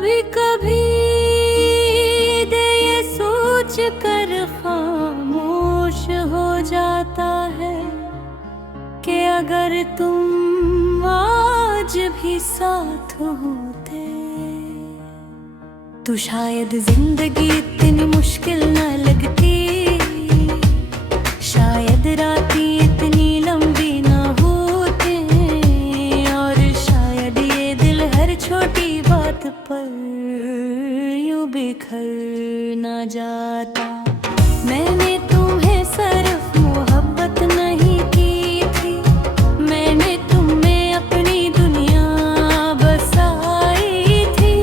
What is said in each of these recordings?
कभी कभी दिल ये सोच कर खामोश हो जाता है कि अगर तुम आज भी साथ होते तो शायद जिंदगी इतनी मुश्किल न लगती, शायद रातें इतनी लंबी ना होती, और शायद ये दिल हर छोटी बात पर यूं बिखर ना जाता। मैंने तुम्हें सिर्फ मोहब्बत नहीं की थी, मैंने तुम में अपनी दुनिया बसाई थी।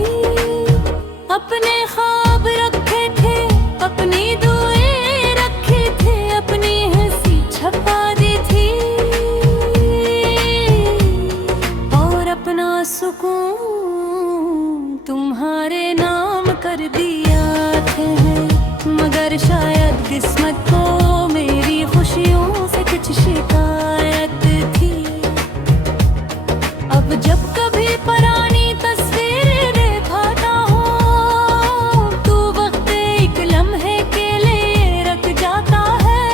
अपने ख्वाब रखे थे, अपनी दुआएं रखे थे, अपनी हंसी छपा दी थी, और अपना सुकून तुम्हारे नाम कर दिया थे। मगर शायद किस्मत को मेरी खुशियों से कुछ शिकायत थी। अब जब कभी पुरानी तस्वीर देखता हूँ तो वक्त एक लम्हे के लिए रख जाता है।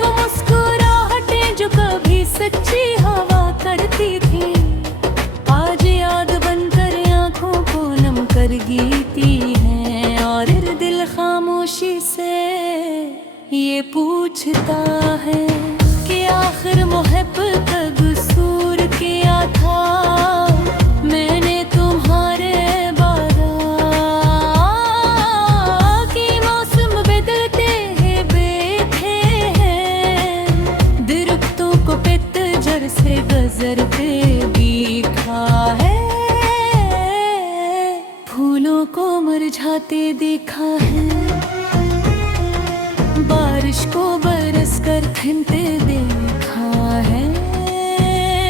वो मुस्कुराहटें जो कभी सच्ची हवा करती थी, आज याद बनकर आंखों को नम कर गीती हैं। और दिल खामोशी से ये पूछता है कि आखिर मोहब्बत का कसूर क्या था। मैंने तुम्हारे बारात की मौसम बदलते हैं देखे हैं, दरख्तों को पतझड़ से गुजरते देखा है, फूलों को मुरझाते देखा है, बारिश को बरस कर थमते देखा है।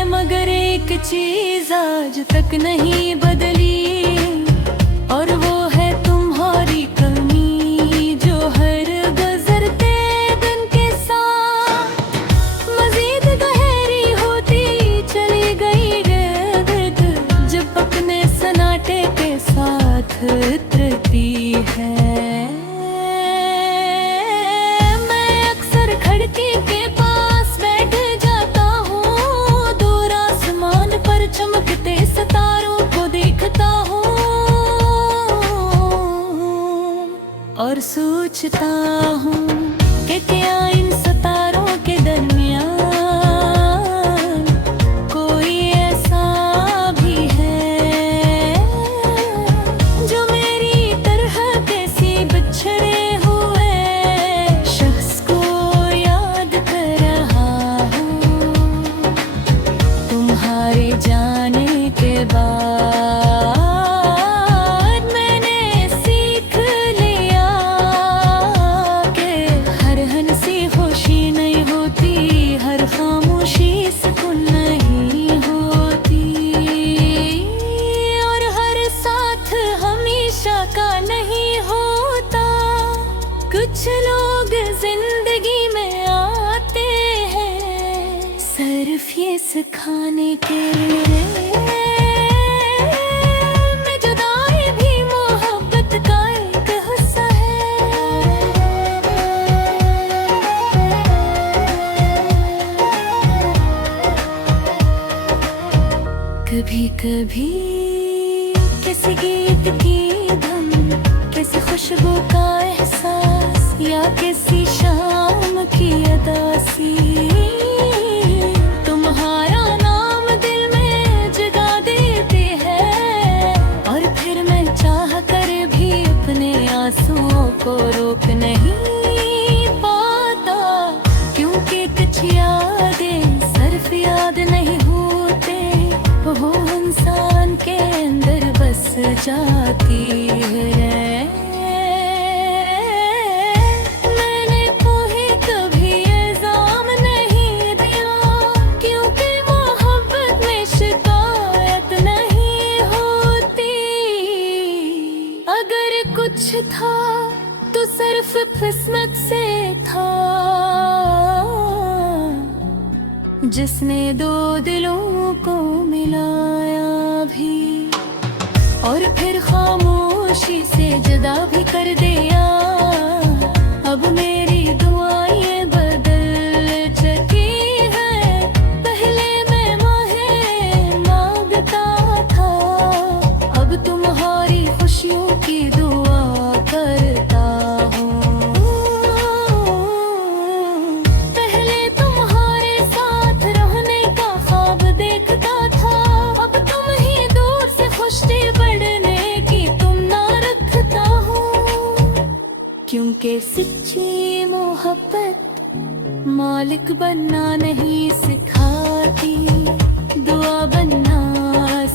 मगर एक चीज आज तक नहीं बदली, और वो है तुम्हारी कमी जो हर गुजरते दिन के साथ मजीद गहरी होती चली गई। जब अपने सन्नाटे के साथ उतरती है, मैं अक्सर खिड़की के पास बैठ जाता हूँ, दूर आसमान पर चमकते सितारों को देखता हूँ, और सोचता हूँ कि क्या इन सितारों के दरमियान कोई ऐसा भी है जो मेरी तरह कैसी बिछड़े हुए शख्स को याद कर रहा हूँ। तुम्हारे जाने के बाद मैंने सीख लिया कि हर हंसी खुशी नहीं होती, हर खामोशी सुकून नहीं होती, और हर साथ हमेशा का नहीं होता। कुछ लोग जिंदगी में आते हैं सिर्फ ये सिखाने के लिए, मैं जुदाई भी मोहब्बत का एक हिस्सा है। कभी कभी किसी गीत की धुन, किसी खुशबू का एहसास, या किसी शाम की अदासी, तुम्हारा नाम दिल में जगा देती है, और फिर मैं चाह कर भी अपने आंसुओं को रोक नहीं पाता, क्योंकि कुछ यादें सिर्फ याद नहीं होते, वो इंसान के अंदर बस जाती है। मैंने कोई कभी इल्जाम नहीं दिया, क्योंकि मोहब्बत में शिकायत नहीं होती। अगर कुछ था तो सिर्फ किस्मत से था, जिसने दो दिलों को मिलाया भी। और फिर खामोशी से जुदा भी कर दिया। अब मेरी दुआएं बदल चुकी है, पहले मैं माहे मांगता था, अब तुम्हारी खुशियों की दुआ करता हूँ। पहले तुम्हारे साथ रहने का ख्वाब देखता था, अब तुम ही दूर से खुशी बढ़ने की तुम ना रखता हूँ। क्योंकि सच्ची मोहब्बत मालिक बनना नहीं सिखाती, दुआ बनना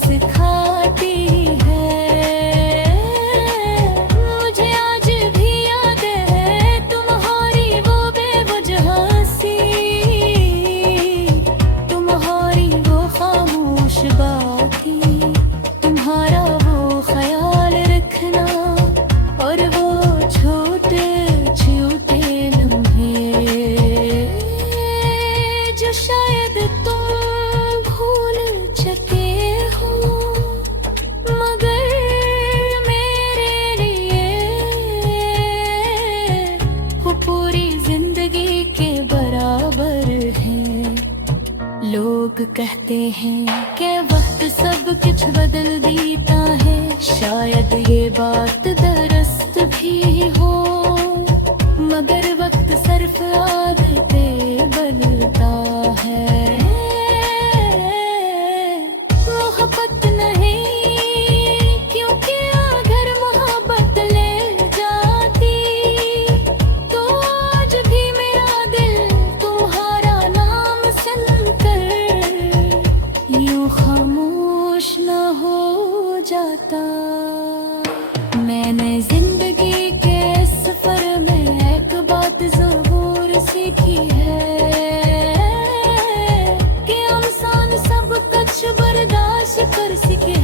सिखाती है। मुझे आज भी याद है तुम्हारी वो बेवजह हंसी, तुम्हारी वो खामोश बातें, तुम्हारा वो ख्याल रखना और वो छोटे छोटे लम्हे जो शायद तुम भूल चुके हो, मगर मेरे लिए वो पूरी जिंदगी के बराबर है। लोग कहते हैं कि वक्त सब कुछ बदल देता है, शायद ये बात दरस्त भी हो, मगर वक्त सिर्फ आदतें बदलता है। मोहब्बत नहीं, क्योंकि अगर मोहब्बत ले जाती तो आज भी मेरा दिल तुम्हारा नाम सुनकर यूं खामोश न हो जाता। मैंने जिंदगी के सफर में एक बात जरूर सीखी है कि इंसान सब कुछ बर्दाश्त कर सके,